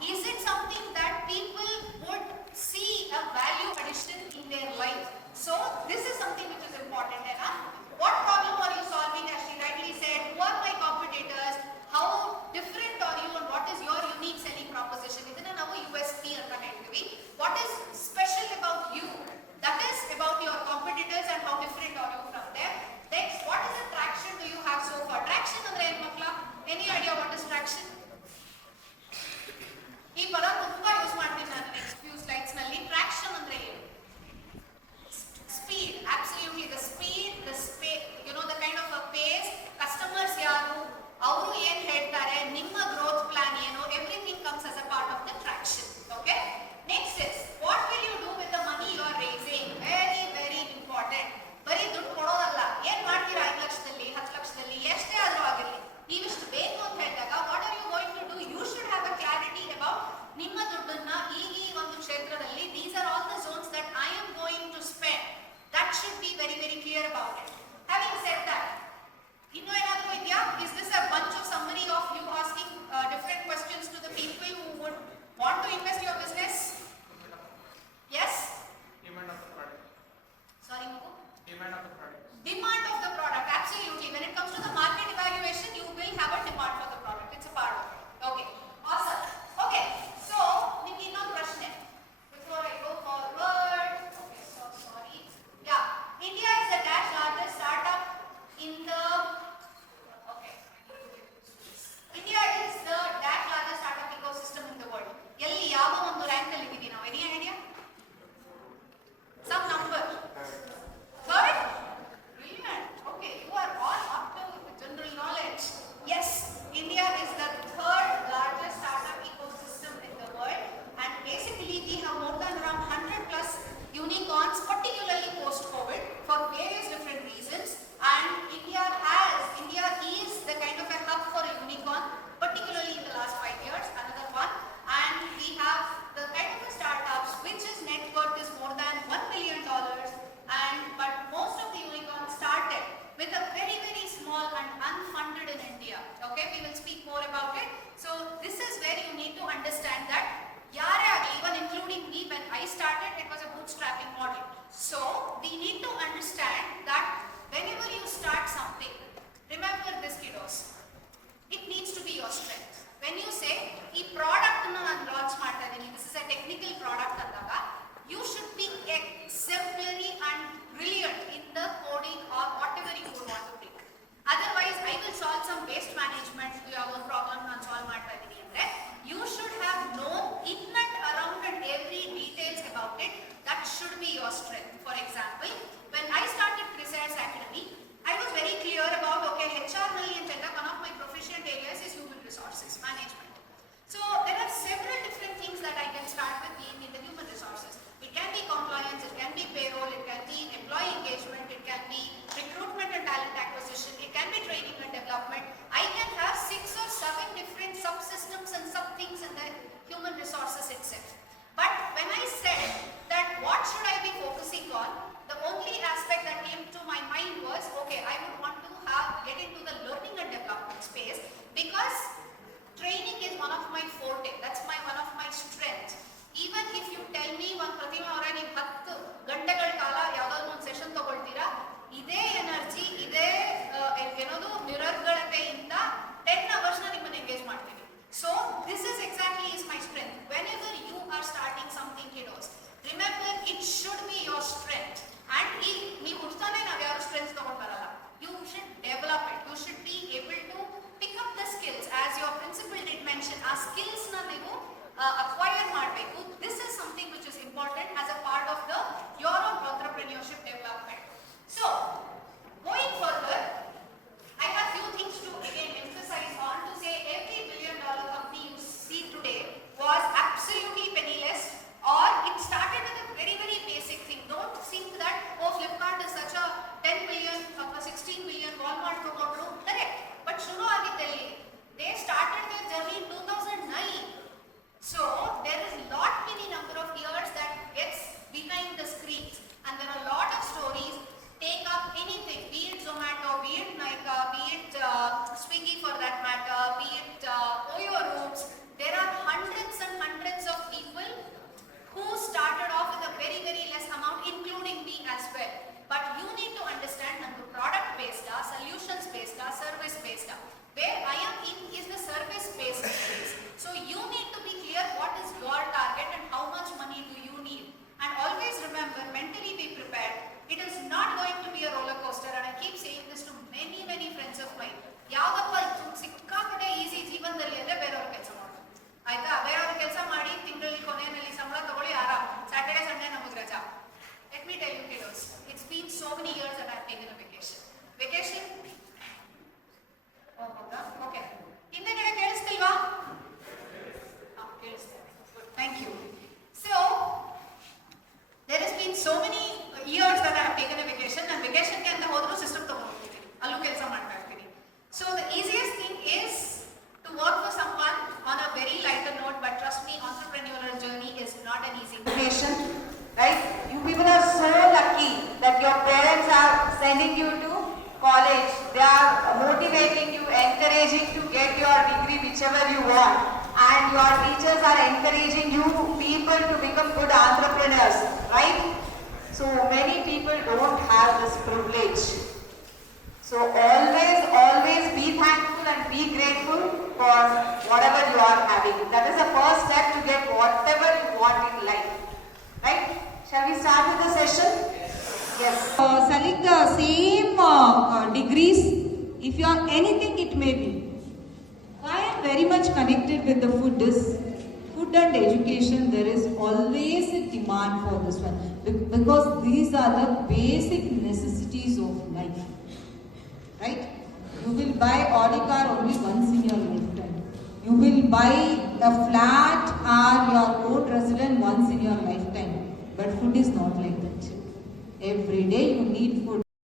Is it something that people would see a value addition in their life? So this is something which is important enough. What problem are you solving, as she rightly said? Who are my competitors? How different are you and what is your unique selling proposition? Idana ನಾವು USP ಅಂತ ಹೇಳ್ತೀವಿ. What is special about you? That is about your competitors and how different are you from them. Next, what is the traction do you have so far? Traction ಅಂದ್ರೆ ಏನು ಮಕ್ಕಳ? Any idea what is traction? ಈ ಪದ ತುಂಬಾ use ಮಾಡ್ತೀನಿ ನಾನು next few slides ನಲ್ಲಿ. Traction ಅಂದ್ರೆ ಏನು? Speed. Absolutely, the speed, the space, you know, the kind of a pace. Customers ಯಾರು, ಅವರು ಏನು ಹೇಳ್ತಾರೆ, ನಿಮ್ಮ growth plan ಏನು, everything comes as a part of the traction. Okay? Next is, what will you do with the money you are raising? Very, very important. ಬರೀ ದುಡ್ಡು ಕೊಡೋದಲ್ಲ, ಏನ್ ಮಾಡ್ತೀರಾ 5 ಲಕ್ಷದಲ್ಲಿ 10 ಲಕ್ಷದಲ್ಲಿ ಎಷ್ಟೇ ಆದ್ರೂ ಆಗಿರಲಿ, ನೀವಿಷ್ಟು ಬೇಕು ಅಂತ ಹೇಳಿದಾಗ what are you going to do? You should have a clarity about ನಿಮ್ಮ ದುಡ್ಡನ್ನ ಈ ಒಂದು ಕ್ಷೇತ್ರದಲ್ಲಿ these are all the zones that I am going to spend. That should be very, very clear about it. Having said that, ಇನ್ನೂ ಏನಾದರೂ ಇದೆಯಾ? Is this a bunch of summary of you asking different questions to the people who would want to invest your business? Yes? Demand of the product. Sorry, Mugu? Demand of the product. Demand of the product, absolutely. When it comes to the market evaluation, you will have a demand for the product. It's a part of it. Okay, awesome. Okay, so ನಿಮ್ಗೆ ಇನ್ನೊಂದು ಪ್ರಶ್ನೆ. Before I go forward, okay, so sorry. Yeah, India is the dash largest startup in the. Okay, India is the dash largest startup ecosystem in the world. ಎಲ್ಲಿ ಯಾವ ಒಂದು rank ಅಲ್ಲಿ ಇದೀವಿ ನಾವು? Any idea? Some number. Third? Brilliant. Okay, you are all up to general knowledge. Yes, India is the third largest startup ecosystem in the world, and basically we have more than around 100 plus unicorns, particularly post-COVID, for various different reasons. And India is the kind of a hub for a unicorn, particularly in the last 5 years. Another one, and we have the kind of a startups which is net worth is more than $1 billion. But most of the unicorns started with a very, very small and unfunded in India. Okay, we will speak more about it. So this is where you need to understand that yare agli, even including me, when I started, it was a bootstrapping model. So we need to understand that whenever you start something, remember this, kiddos, it needs to be your strength. When you say ee product na ನಾನು launch ಮಾಡ್ತಾ ಇದೀನಿ, this is a technical product ಅಂದಾಗ, you should be exemplary and brilliant in the coding or whatever you would want to bring. Otherwise, I will solve some waste management, you have one problem ನಾನು solve ಮಾಡ್ತಾ ಇದೀನಿ ಅಂದ್ರೆ, you should have known in and around and every details about it. That should be your strength. For example, when I started Creecers Academy, I was very clear about, okay, HR nalli antenda one of my proficient areas is human resources management. So there are several different things that I can start with being in the human resources. It can be compliance, it can be payroll, it can be employee engagement, it can be recruitment and talent acquisition, it can be training and development. I can have 6 or 7 different subsystems and sub-things in the human resources itself. But when I said that what should I be focusing on, the only aspect that came to my mind was, okay, I would want to get into the learning and development space, because training is one of my forte. That's one of my strength. Even if you tell me one Pratima ಅವರೇ ನೀವು 10 ಗಂಟೆಗಳ ಕಾಲ ಯಾವುದಾದ್ರು ಒಂದು session ತಗೊಳ್ತೀರಾ, ಇದೇ energy, ಇದೇ ಏನೋದು ನಿರರ್ಗಳತೆಯಿಂದ 10 hours ನಿಮ್ಮನ್ನು engage ಮಾಡ್ತೀನಿ. So this is exactly is my strength. Whenever you are starting something, kiddos, remember it should be your strength. And if ನೀವು ಹುಡ್ತಾನೆ ನಾವು ಯಾರು ಸ್ಟ್ರೆಂತ್ ತಗೊಂಡು ಬರಲ್ಲ, you should develop it. You should be able to pick up the skills, as your principal did mention. ಆ skills ನ ನೀವು acquire ಮಾಡಬೇಕು. This is something which is important as a part of your own entrepreneurship development. So going further, I have few things to again emphasize on, to say every $1 billion company you see today was absolutely penniless, or it started with a very, very basic thing. Don't think that, oh, Flipkart is such a 10 billion, 16 billion, Walmart ತಗೊಂಡ್ರು, correct. But ಶುರು ಆಗಿದ್ದಲ್ಲಿ they started their journey in 2009. So there is lot many number of years that gets not an easy Education, right? You people are so lucky that your parents are sending you to college. They are motivating you, encouraging to get your degree whichever you want. And your teachers are encouraging you people to become good entrepreneurs, right? So many people don't have this privilege. So always be thankful and be grateful for whatever you are having. That is the first step to get whatever you want in life. Right? Shall we start with the session? Yes. Select the same degrees, if you are anything it may be. Why I am very much connected with the food is, food and education, there is always a demand for this one. Because these are the basic necessities of life. Right? You will buy Audi car only once in your lifetime. You will buy a flat or your own residence once in your lifetime. But food is not like that. Every day you need food.